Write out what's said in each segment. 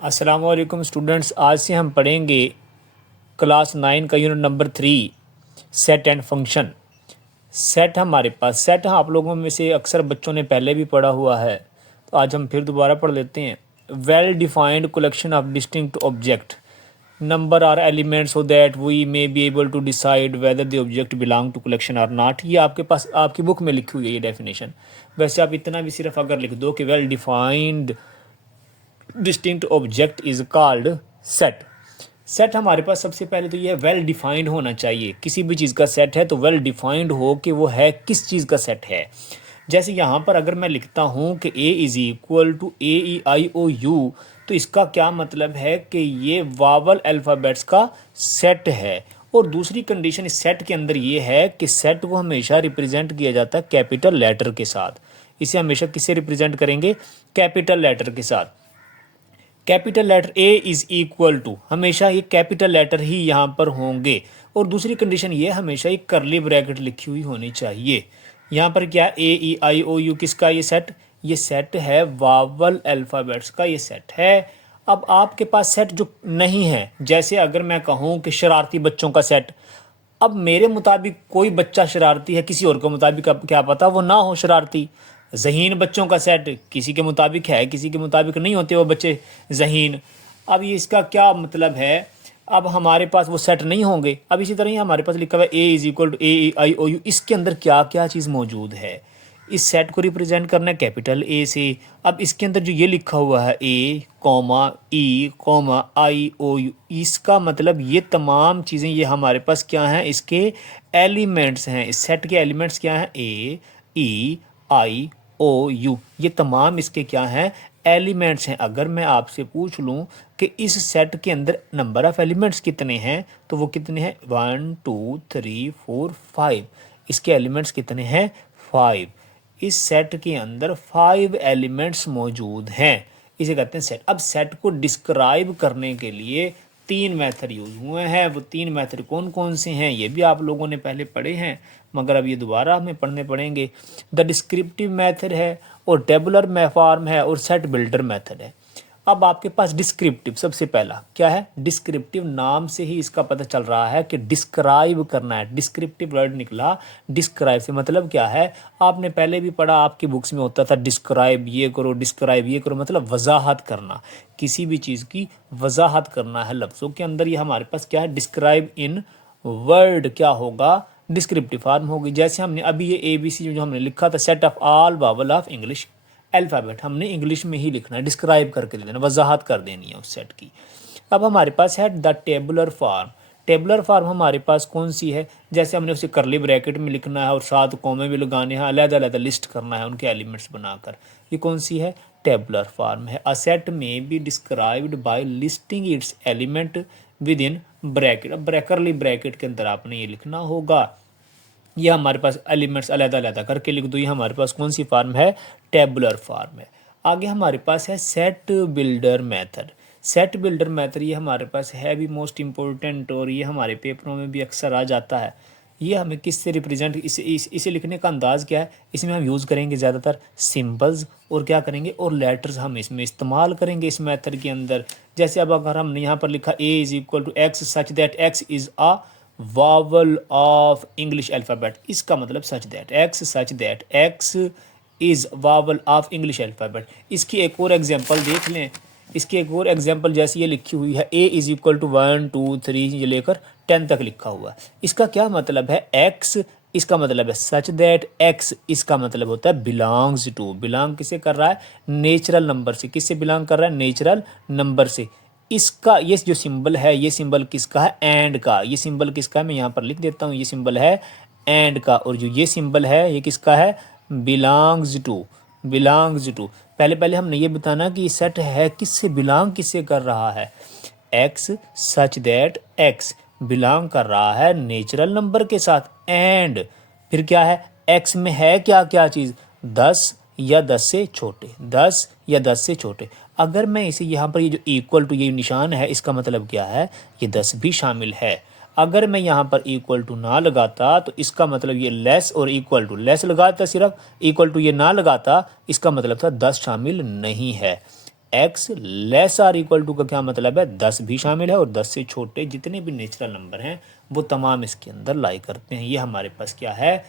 अस्सलाम वालेकुम स्टूडेंट्स। आज से हम पढ़ेंगे क्लास 9 का unit number 3 set and function. Set हमारे पास सेट आप लोगों में से अक्सर बच्चों ने पहले भी पढ़ा हुआ है, तो आज हम फिर दोबारा पढ़ लेते हैं। Well defined collection of distinct object number or elements so that we may be able to decide whether the object belong to collection or not. ये आपके पास आपकी बुक में लिखी हुई है ये डेफिनेशन। वैसे आप इतना भी सिर्फ अगर लिख दो कि well defined distinct object is called set. Set हमारे पास सबसे पहले तो ये वेल डिफाइंड होना चाहिए। किसी भी चीज़ का सेट है तो वेल डिफाइंड हो कि वो है किस चीज़ का सेट है। जैसे यहाँ पर अगर मैं लिखता हूँ कि A is equal to AEIOU, तो इसका क्या मतलब है कि ये वावल अल्फ़ाबेट्स का सेट है। और दूसरी कंडीशन इस सेट के अंदर ये है कि सेट को हमेशा रिप्रेजेंट किया जाता है कैपिटल लेटर के साथ। इसे हमेशा किससे रिप्रेजेंट करेंगे? कैपिटल लेटर के साथ। Capital letter A is equal to, हमेशा ये कैपिटल लेटर ही यहाँ पर होंगे। और दूसरी कंडीशन ये हमेशा एक करली ब्रैकेट लिखी हुई होनी चाहिए। यहाँ पर क्या AEIOU किसका ये सेट है वावल अल्फ़ाबेट्स का ये सेट है। अब आपके पास सेट जो नहीं है, जैसे अगर मैं कहूँ कि शरारती बच्चों का सेट, अब मेरे मुताबिक कोई बच्चा शरारती है, किसी और के मुताबिक अब क्या पता वो ना हो शरारती। ज़हीन बच्चों का सेट किसी के मुताबिक है, किसी के मुताबिक नहीं होते वो बच्चे ज़हीन। अब ये इसका क्या मतलब है? अब हमारे पास वो सेट नहीं होंगे। अब इसी तरह ही हमारे पास लिखा हुआ है A is equal to AEIOU। इसके अंदर क्या क्या चीज़ मौजूद है? इस सेट को रिप्रेजेंट करना है कैपिटल ए से। अब इसके अंदर जो ये लिखा हुआ है A, E, I, O, U, इसका मतलब ये तमाम चीज़ें ये हमारे पास क्या हैं? इसके एलिमेंट्स हैं। इस सेट के एलिमेंट्स क्या हैं? AEIOU, ये तमाम इसके क्या हैं? एलिमेंट्स हैं। अगर मैं आपसे पूछ लूँ कि इस सेट के अंदर नंबर ऑफ़ एलिमेंट्स कितने हैं, तो वो कितने हैं? 1 2 3 4 5। इसके एलिमेंट्स कितने हैं? 5। इस सेट के अंदर 5 एलिमेंट्स मौजूद हैं। इसे कहते हैं सेट। अब सेट को डिस्क्राइब करने के लिए 3 मेथड यूज़ हुए हैं। वो 3 मेथड कौन कौन से हैं ये भी आप लोगों ने पहले पढ़े हैं, मगर अब ये दोबारा हमें पढ़ने पड़ेंगे। द डिस्क्रिप्टिव मेथड है, और टेबुलर फॉर्म है, और सेट बिल्डर मेथड है। अब आपके पास डिस्क्रिप्टिव सबसे पहला क्या है? डिस्क्रिप्टिव नाम से ही इसका पता चल रहा है कि डिस्क्राइब करना है। डिस्क्रिप्टिव वर्ड निकला डिस्क्राइब से। मतलब क्या है? आपने पहले भी पढ़ा, आपकी बुक्स में होता था डिस्क्राइब ये करो, डिस्क्राइब ये करो, मतलब वजाहत करना। किसी भी चीज़ की वजाहत करना है लफ्ज़ों के अंदर। ये हमारे पास क्या है? डिस्क्राइब इन वर्ड क्या होगा? डिस्क्रिप्टिव फॉर्म होगी। जैसे हमने अभी ये ABC जो हमने लिखा था, set of all vowel of English alphabet, हमने इंग्लिश में ही लिखना है, डिस्क्राइब करके दे देना, वजाहत कर देनी है उस सेट की। अब हमारे पास है the tabular form. Tabular form हमारे पास कौन सी है? जैसे हमने उसे करली ब्रैकेट में लिखना है और 7 कॉमे भी लगाने हैं, अलग-अलग लिस्ट करना है उनके एलिमेंट्स बनाकर। ये कौन सी है? टेबुलर फॉर्म है। अ सेट में be described bye listing it's element with in bracket. अब करली ब्रैकेट के अंदर आपने ये लिखना होगा। ये हमारे पास एलिमेंट्स अलग-अलग करके लिख दो। ये हमारे पास कौन सी फॉर्म है? टेबुलर फॉर्म है। आगे हमारे पास है set builder method. Set builder method ये हमारे पास है भी मोस्ट इम्पोर्टेंट, और ये हमारे पेपरों में भी अक्सर आ जाता है। ये हमें किससे रिप्रेजेंट, इसे लिखने का अंदाज़ क्या है? इसमें हम यूज़ करेंगे ज़्यादातर सिंबल्स, और क्या करेंगे? और लेटर्स हम इसमें इस्तेमाल करेंगे इस मेथड के अंदर। जैसे अब अगर हमने यहाँ पर लिखा A is equal to X such that X is a vowel of English alphabet, इसका मतलब such that X is vowel of English alphabet. इसकी एक और एग्जांपल देख लें। इसकी एक और एग्जांपल जैसे ये लिखी हुई है A इज़ इक्वल टू 1 2 3 ये लेकर 10 तक लिखा हुआ है। इसका क्या मतलब है? एक्स, इसका मतलब है सच दैट एक्स, इसका मतलब होता है बिलोंग्स टू। बिलोंग किसे कर रहा है? नेचुरल नंबर से। किससे बिलोंग कर रहा है? नेचुरल नंबर से। इसका ये जो सिंबल है, ये सिंबल किसका है? एंड का। ये सिंबल किसका है? मैं यहाँ पर लिख देता हूँ, ये सिंबल है एंड का। और जो ये सिंबल है ये किसका है? Belongs to. पहले पहले हमने ये बताना कि ये सेट है किससे, बिलोंग किससे कर रहा है? X such that x belong कर रहा है नेचुरल नंबर के साथ। एंड फिर क्या है? एक्स में है क्या क्या चीज़? 10 या 10 से छोटे, 10 या 10 से छोटे। अगर मैं इसे यहाँ पर ये जो इक्वल टू ये निशान है, इसका मतलब क्या है? ये 10 भी शामिल है। अगर मैं यहाँ पर इक्वल टू ना लगाता तो इसका मतलब ये लेस और इक्वल टू, लेस लगाता सिर्फ, इक्वल टू ये ना लगाता, इसका मतलब था 10 शामिल नहीं है। x less or equal to का क्या मतलब है, 10 भी शामिल है और 10 से छोटे जितने भी नेचुरल नंबर हैं वो तमाम इसके अंदर लाई करते हैं। ये हमारे पास क्या है,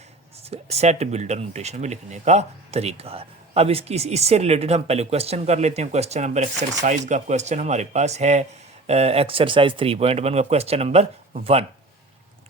सेट बिल्डर नोटेशन में लिखने का तरीका है। अब इससे रिलेटेड हम पहले क्वेश्चन कर लेते हैं। क्वेश्चन नंबर एक्सरसाइज का क्वेश्चन हमारे पास है एक्सरसाइज 3.1 का क्वेश्चन नंबर 1।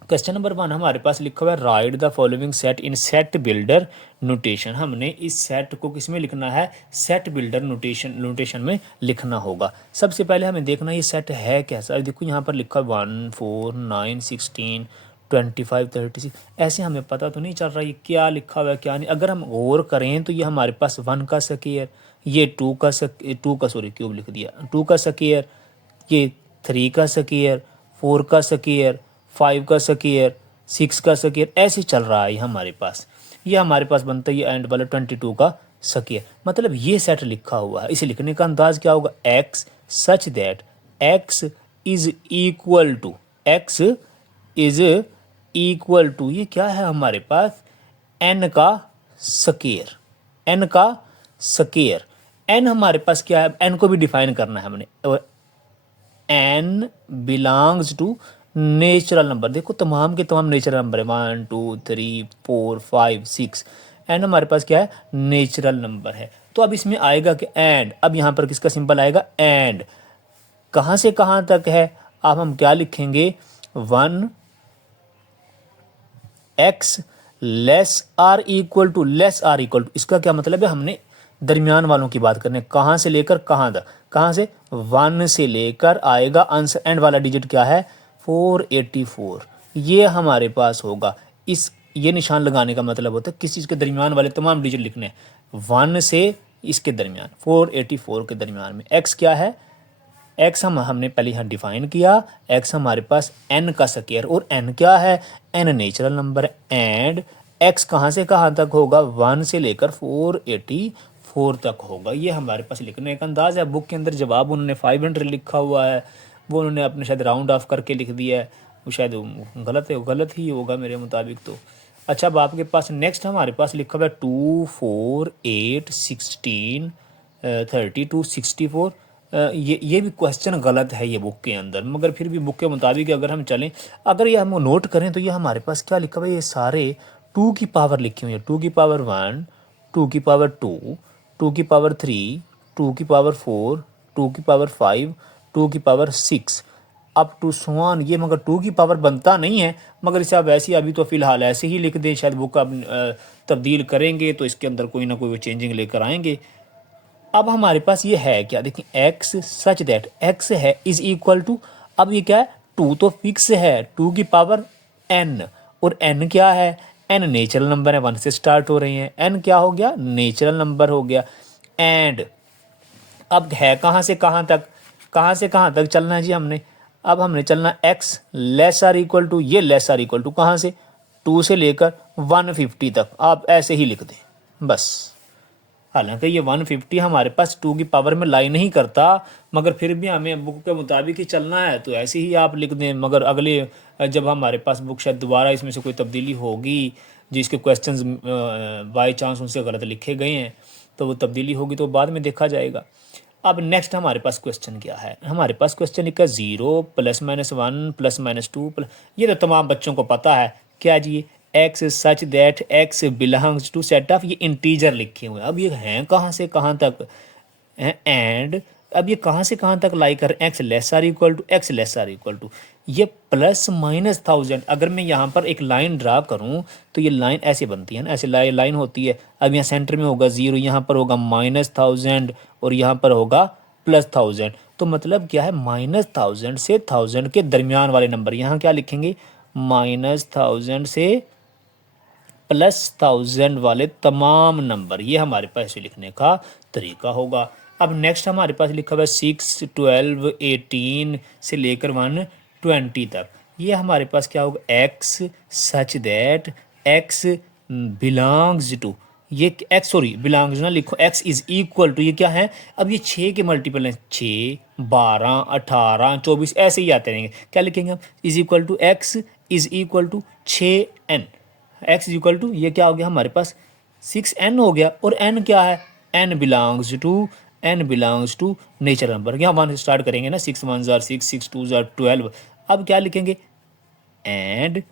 क्वेश्चन नंबर 1 हमारे पास लिखा हुआ है right the following set in set builder notation. हमने इस सेट को किस में लिखना है, सेट बिल्डर नोटेशन में लिखना होगा। सबसे पहले हमें देखना ये सेट है कैसा। देखो यहाँ पर लिखा है 1 4 9 16 25 36। ऐसे हमें पता तो नहीं चल रहा ये क्या लिखा हुआ है क्या नहीं। अगर हम गौर करें तो ये हमारे पास 1 का स्क्वायर, ये 2 का क्यूब लिख दिया, 2 का स्क्वायर, ये 3 का स्क्वायर, 4 का स्क्वायर, 5 का स्क्वायर, 6 का स्क्वायर, ऐसे चल रहा है हमारे पास। ये हमारे पास बनता है ये एंड वाला 22 का स्क्वायर। मतलब ये सेट लिखा हुआ है। इसे लिखने का अंदाज क्या होगा, x such that x is equal to, x is equal to, ये क्या है हमारे पास, n का स्क्वायर, n का स्क्वायर। n हमारे पास क्या है, n को भी डिफाइन करना है हमने, और n belongs to natural number. देखो तमाम के तमाम नेचुरल नंबर है, 1 2 3 4 5 6। एंड हमारे पास क्या है, नेचुरल नंबर है। तो अब इसमें आएगा कि एंड, अब यहाँ पर किसका सिंबल आएगा, एंड। कहाँ से कहाँ तक है, अब हम क्या लिखेंगे, 1 x less or equal to, less or equal to, इसका क्या मतलब है, हमने दरमियान वालों की बात करने, कहाँ से लेकर कहाँ तक, कहाँ से 1 से लेकर आएगा आंसर, एंड वाला डिजिट क्या है 484। ये हमारे पास होगा। इस ये निशान लगाने का मतलब होता है किसी चीज़ के दरमियान वाले तमाम डिजिट लिखने, 1 से इसके दरमियान 484 के दरमियान में। x क्या है, x हमने पहले यहाँ डिफाइन किया, x हमारे पास n का स्क्वायर, और n क्या है, n नेचुरल नंबर है। एंड x कहाँ से कहाँ तक होगा, 1 से लेकर 484 तक होगा। ये हमारे पास लिखने का अंदाज है। बुक के अंदर जवाब उन्होंने 500 लिखा हुआ है, वो उन्होंने अपने शायद राउंड ऑफ करके लिख दिया है, वो शायद गलत है, गलत ही होगा मेरे मुताबिक तो। अच्छा, अब आपके पास नेक्स्ट हमारे पास लिखा हुआ है 2 4 8 16 32 64। ये भी क्वेश्चन गलत है ये बुक के अंदर, मगर फिर भी बुक के मुताबिक अगर हम चलें, अगर ये हम नोट करें तो ये हमारे पास क्या लिखा हुआ है, ये सारे 2 की पावर लिखी हुई है, 2 की पावर 1, 2 की पावर 2, 2 की पावर 3, 2 की पावर 4, 2 की पावर 5, 2 की पावर 6 अप टू सोन। ये मगर 2 की पावर बनता नहीं है, मगर इसे आप ऐसे ही अभी तो फिलहाल ऐसे ही लिख दें, शायद बुक अब तब्दील करेंगे तो इसके अंदर कोई ना कोई चेंजिंग लेकर आएंगे। अब हमारे पास ये है क्या, देखिए x सच दैट x है इज इक्वल टू, अब ये क्या है, 2 तो फिक्स है, 2 की पावर n, और n क्या है, n नेचुरल नंबर है, 1 से स्टार्ट हो रहे हैं, n क्या हो गया, नेचुरल नंबर हो गया। एंड अब है कहाँ से कहाँ तक, कहाँ से कहाँ तक चलना है जी हमने, अब हमने चलना x less or equal to, ये लेस आर इक्वल टू कहाँ से, 2 से लेकर 150 तक, आप ऐसे ही लिख दें बस। हालांकि ये 150 हमारे पास 2 की पावर में लाई नहीं करता, मगर फिर भी हमें बुक के मुताबिक ही चलना है, तो ऐसे ही आप लिख दें। मगर अगले जब हमारे पास बुक शायद दोबारा इसमें से कोई तब्दीली होगी, जिसके क्वेश्चंस बाई चांस उनसे गलत लिखे गए हैं, तो वो तब्दीली होगी तो बाद में देखा जाएगा। अब नेक्स्ट हमारे पास क्वेश्चन क्या है, हमारे पास क्वेश्चन लिखा 0 ±1 +-2 ये तो तमाम बच्चों को पता है क्या जी, x such that x belongs to set of, ये इंटीजर लिखे हुए हैं। अब ये हैं कहाँ से कहाँ तक, एंड अब ये कहाँ से कहाँ तक लाई कर, x less or equal to, x less or equal to, ये ±1000। अगर मैं यहाँ पर एक लाइन ड्रा करूँ तो ये लाइन ऐसे बनती है ना, ऐसे लाइन होती है। अब यहाँ सेंटर में होगा 0, यहाँ पर होगा -1000, और यहाँ पर होगा +1000। तो मतलब क्या है, -1000 से 1000 के दरमियान वाले नंबर, यहाँ क्या लिखेंगे, -1000 से +1000 वाले तमाम नंबर, ये हमारे पास लिखने का तरीका होगा। अब नेक्स्ट हमारे पास लिखा हुआ है 6 12 18 से लेकर 120 तक, ये हमारे पास क्या होगा, x such that x belongs to, ये x सॉरी बिलोंग्स ना लिखो, x इज इक्वल टू, ये क्या है, अब ये 6 के मल्टीपल हैं, 6 12 18 24 ऐसे ही आते रहेंगे। क्या लिखेंगे हम, is equal to x is equal to 6n, x is equal to, ये क्या हो गया हमारे पास 6n हो गया, और n क्या है, n belongs to n belongs to natural number. यहाँ 1 से स्टार्ट करेंगे ना, 6 1 जार 6, 6 2 जार 12। अब क्या लिखेंगे, and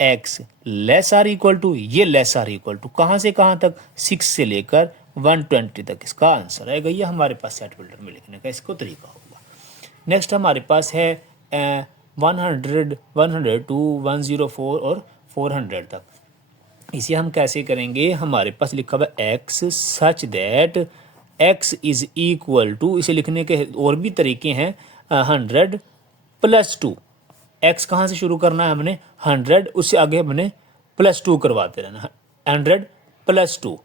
x less or equal to, ये लेस आर इक्वल टू कहाँ से कहाँ तक, 6 से लेकर 120 तक इसका आंसर आएगा। ये हमारे पास सेट बिल्डर में लिखने का इसको तरीका होगा। नेक्स्ट हमारे पास है 100, 102, 104 और 400 तक। इसे हम कैसे करेंगे, हमारे पास लिखा हुआ x such that x is equal to, इसे लिखने के और भी तरीके हैं, 100 प्लस 2। x कहाँ से शुरू करना है हमने, 100, उससे आगे हमने प्लस 2 करवाते रहना, 100 प्लस 2।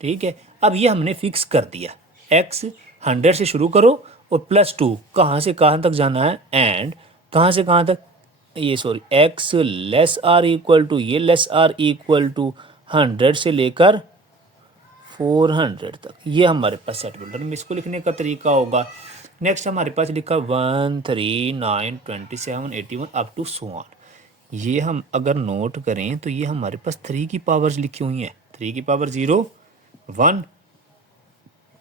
ठीक है, अब ये हमने फिक्स कर दिया, x 100 से शुरू करो और प्लस 2 कहाँ से कहाँ तक जाना है, एंड कहाँ से कहाँ तक, ये sorry x less or equal to, ये लेस आर इक्वल टू 100 से लेकर 400 तक। ये हमारे पास सेट बिल्डर में इसको लिखने का तरीका होगा। नेक्स्ट हमारे पास लिखा 1 3 9 27 81 अप टू सो ऑन। ये हम अगर नोट करें तो ये हमारे पास 3 की पावर्स लिखी हुई हैं, 3 की पावर 0 1,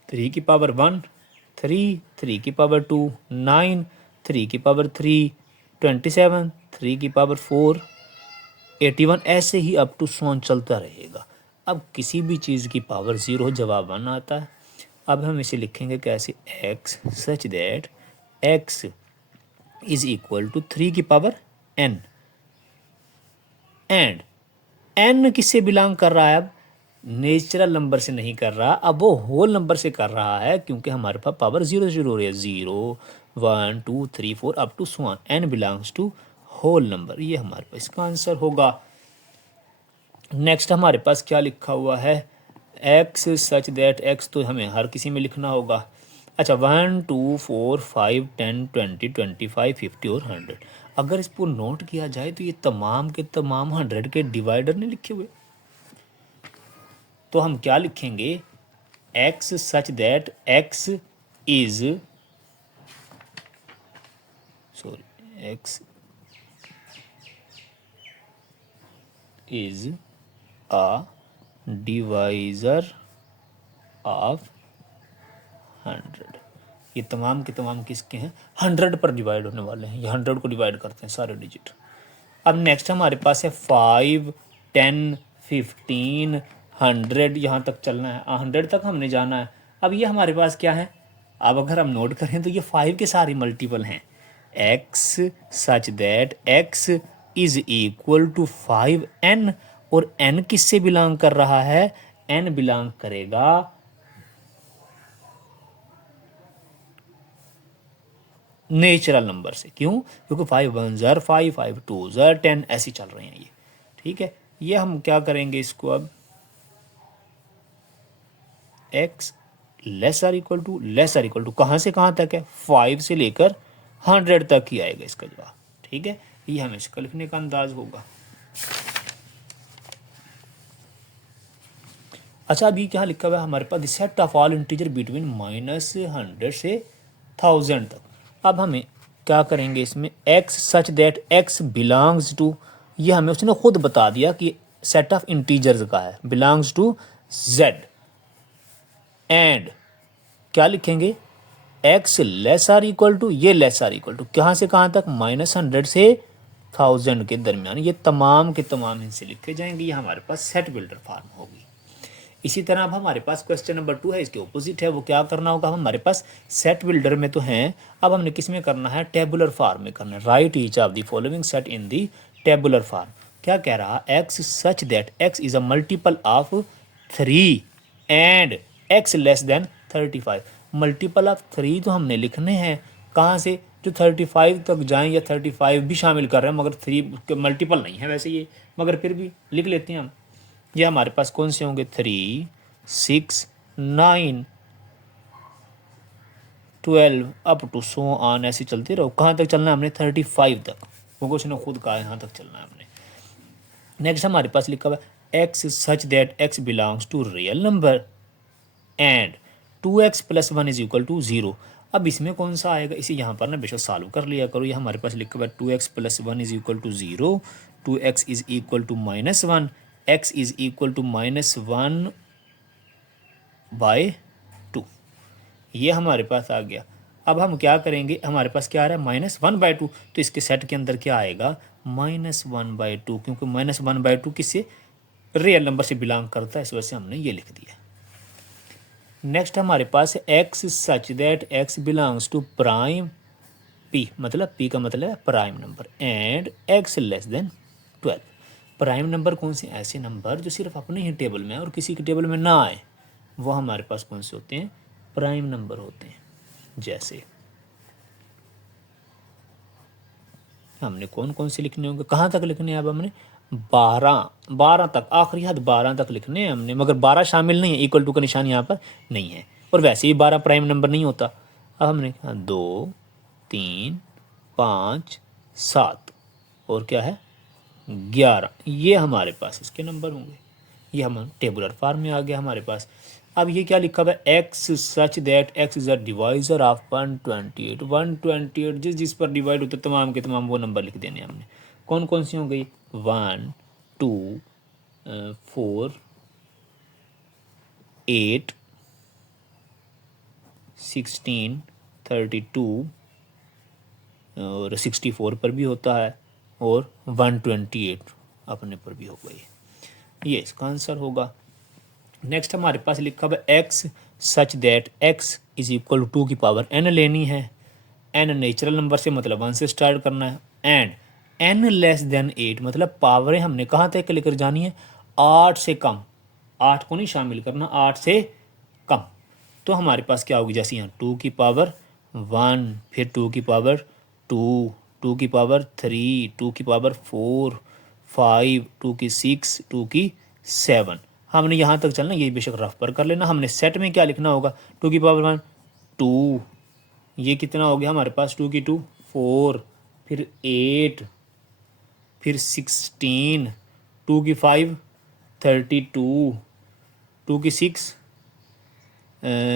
3 की पावर 1 3, 3 की पावर 2 9, 3 की पावर 3 27, 3 की पावर 4 81, ऐसे ही अप टू सो ऑन चलता रहेगा। अब किसी भी चीज़ की पावर 0 जवाब 1 आता है। अब हम इसे लिखेंगे कैसे, x such that x is equal to 3 की पावर n, एंड n किससे बिलोंग कर रहा है, अब नेचुरल नंबर से नहीं कर रहा, अब वो होल नंबर से कर रहा है, क्योंकि हमारे पास पावर 0 से शुरू हो रही है, 0 1 2 3 4 up to so on, n belongs to whole number. ये हमारे पास इसका आंसर होगा। नेक्स्ट हमारे पास क्या लिखा हुआ है, x सच दैट x तो हमें हर किसी में लिखना होगा। अच्छा 1 2 4 5 10 20 25 50 और 100। अगर इसको नोट किया जाए तो ये तमाम के तमाम 100 के डिवाइडर नहीं लिखे हुए, तो हम क्या लिखेंगे, x such that x is, sorry x is a divisor of 100। ये तमाम के तमाम किसके हैं, 100 पर डिवाइड होने वाले हैं, ये 100 को डिवाइड करते हैं सारे डिजिट। अब नेक्स्ट हमारे पास है 5 10 15 100, यहाँ तक चलना है, 100 तक हमने जाना है। अब ये हमारे पास क्या है, अब अगर हम नोट करें तो ये 5 के सारे मल्टीपल हैं, x such that x is equal to 5n, और n किससे बिलोंग कर रहा है, n बिलोंग करेगा नेचुरल नंबर से। क्यों, क्योंकि 5 1 ज़र 5, 5 2 ज़र 10, ऐसे चल रहे हैं ये। ठीक है, ये हम क्या करेंगे इसको, अब x less or equal to कहाँ से कहाँ तक है, 5 से लेकर 100 तक ही आएगा इसका जवाब। ठीक है, ये हमें इसका लिखने का अंदाज होगा। अच्छा अभी क्या लिखा हुआ है हमारे पास, set of all integer between -100 से 1000 तक। अब हमें क्या करेंगे इसमें, x such that x belongs to, ये हमें उसने खुद बता दिया कि सेट ऑफ इंटीजर्स का है, बिलोंग्स टू z, एंड क्या लिखेंगे, x less or equal to, ये लेस आर इक्वल टू कहाँ से कहाँ तक, -100 से 1000 के दरमियान। ये तमाम के तमाम इनसे लिखे जाएंगे, ये हमारे पास सेट बिल्डर फॉर्म होगी। इसी तरह अब हमारे पास क्वेश्चन नंबर 2 है, इसके ऑपोजिट है। वो क्या करना होगा, हमारे पास सेट बिल्डर में तो हैं, अब हमने किस में करना है, टेबुलर फॉर्म में करना है। Right each of the following set in the tabular form. क्या कह रहा है, x such that x is a multiple of 3 and x less then 35। Multiple of 3 तो हमने लिखने हैं, कहाँ से, जो 35 तक जाएं या 35 भी शामिल कर रहे हैं, मगर 3 के मल्टीपल नहीं है वैसे ये, मगर फिर भी लिख लेते हैं हम। ये हमारे पास कौन से होंगे, 3 6 9 12 अप टू सो ऑन, ऐसे चलते रहो। कहाँ तक चलना है हमने, 35 तक, वो कुछ ने खुद कहा यहाँ तक चलना है हमने। नेक्स्ट हमारे पास लिखा हुआ है x such that x belongs to real number and 2x plus 1 is equal to 0। अब इसमें कौन सा आएगा, इसे यहाँ पर ना बेशक सॉल्व कर लिया करो। ये हमारे पास लिखा हुआ है 2x plus 1 is equal to 0, 2x is equal to -1, x is equal to -1/2। ये हमारे पास आ गया। अब हम क्या करेंगे, हमारे पास क्या आ रहा है -1/2, तो इसके सेट के अंदर क्या आएगा -1/2, क्योंकि -1/2 किससे, रियल नंबर से बिलोंग करता है, इस वजह से हमने ये लिख दिया। नेक्स्ट हमारे पास x such that x belongs to prime p, मतलब p का मतलब है prime number, and x less than 12। Prime number कौन से, ऐसे नंबर जो सिर्फ अपने ही टेबल में और किसी के टेबल में ना आए, वो हमारे पास कौन से होते हैं, प्राइम नंबर होते हैं। जैसे हमने कौन कौन से लिखने होंगे, कहाँ तक लिखने हैं, अब हमने 12 तक, आखिरी हद 12 तक लिखने हैं हमने, मगर 12 शामिल नहीं है, इक्वल टू का निशान यहाँ पर नहीं है, और वैसे ही 12 प्राइम नंबर नहीं होता। अब हमने कहा 2, 3, 5, 7 और क्या है 11, ये हमारे पास इसके नंबर होंगे। ये हम टेबुलर फॉर्म में आ गया हमारे पास। अब ये क्या लिखा हुआ है, x such that x is a divisor of 128। 128 जिस जिस पर डिवाइड होते तमाम के तमाम वो नंबर लिख देने हमने। कौन कौन सी हो गई, 1, 2, 4, 8, 16, 32 और 64 पर भी होता है, और 128 अपने पर भी हो गई। ये इसका आंसर होगा। नेक्स्ट हमारे पास लिखा हुआ है x such that x is equal to 2 की पावर n लेनी है। n नेचुरल नंबर से मतलब 1 से स्टार्ट करना है, एंड n लेस देन 8 मतलब पावरें हमने कहाँ तक लेकर जानी है, 8 से कम, 8 को नहीं शामिल करना, 8 से कम। तो हमारे पास क्या होगी, जैसे यहाँ 2 की पावर 1, फिर 2 की पावर 2, 2 की पावर 3, 2 की पावर 4, 5, 2 की 6, 2 की 7। हमने यहाँ तक चलना, ये बेशक रफ पर कर लेना। हमने सेट में क्या लिखना होगा, 2 की पावर 1 2, ये कितना हो गया हमारे पास, 2 की 2 4, फिर 8, फिर 16, 2 की 5 32, 2 की 6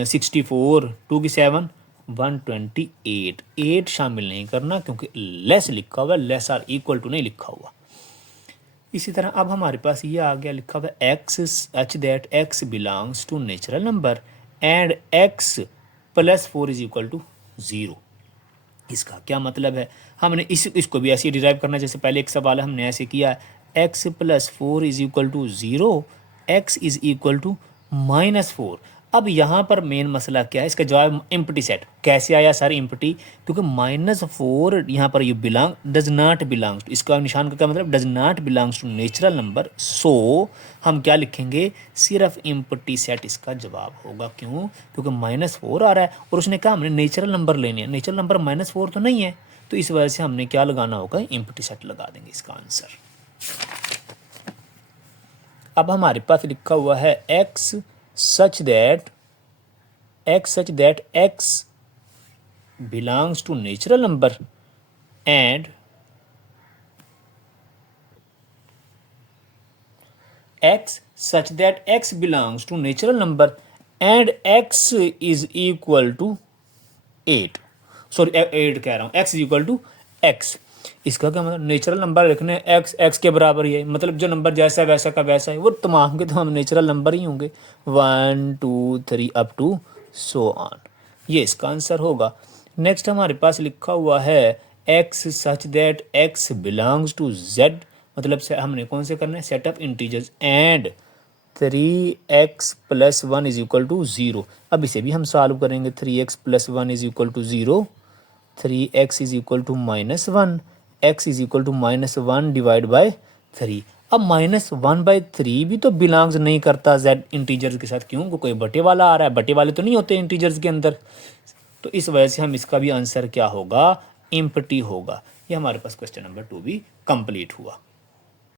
64, 2 की 7 128। 8 शामिल नहीं करना क्योंकि लेस लिखा हुआ है, लेस आर इक्वल टू नहीं लिखा हुआ। इसी तरह अब हमारे पास ये आ गया लिखा हुआ है x such that x belongs to natural number and x plus 4 is equal to 0। इसका क्या मतलब है, हमने इसको भी ऐसे डिराइव करना जैसे पहले एक सवाल है हमने ऐसे किया, x plus 4 is equal to 0, x is equal to -4। अब यहाँ पर मेन मसला क्या है, इसका जवाब एम्प्टी सेट। कैसे आया सर एम्प्टी, क्योंकि -4 यहाँ पर you belong does not belongs to, इसका निशान का क्या मतलब, does not belongs to natural number. So हम क्या लिखेंगे, सिर्फ एम्प्टी सेट इसका जवाब होगा। क्यों, क्योंकि -4 आ रहा है और उसने कहा हमने नेचुरल नंबर लेने हैं, नेचुरल नंबर -4 तो नहीं है, तो इस वजह से हमने क्या लगाना होगा, एम्प्टी सेट लगा देंगे इसका आंसर। अब हमारे पास लिखा हुआ है x such that x belongs to natural number and x such that x belongs to natural number and x is equal to 8, sorry 8 कह रहा हूँ, x is equal to x। इसका क्या मतलब, नेचुरल नंबर लिखने एक्स एक्स के बराबर ही है, मतलब जो नंबर जैसा है वैसा का वैसा है, वो तमाम के तमाम नेचुरल नंबर ही होंगे, 1 2 3 अप टू सो ऑन। ये इसका आंसर होगा। नेक्स्ट हमारे पास लिखा हुआ है x such that x belongs to Z, मतलब से हमने कौन से करना है, set of integers and 3x + 1 is equal to 0। अब इसे भी हम सॉल्व करेंगे, 3x + 1 is equal to 0, 3x is equal to -1, x is equal to -1 divide by 3। अब -1/3 भी तो बिलोंग्स नहीं करता z इंटीजर्स के साथ, क्यों, कोई बटे वाला आ रहा है, बटे वाले तो नहीं होते इंटीजर्स के अंदर, तो इस वजह से हम इसका भी आंसर क्या होगा, एम्प्टी होगा। ये हमारे पास क्वेश्चन नंबर 2 भी कंप्लीट हुआ।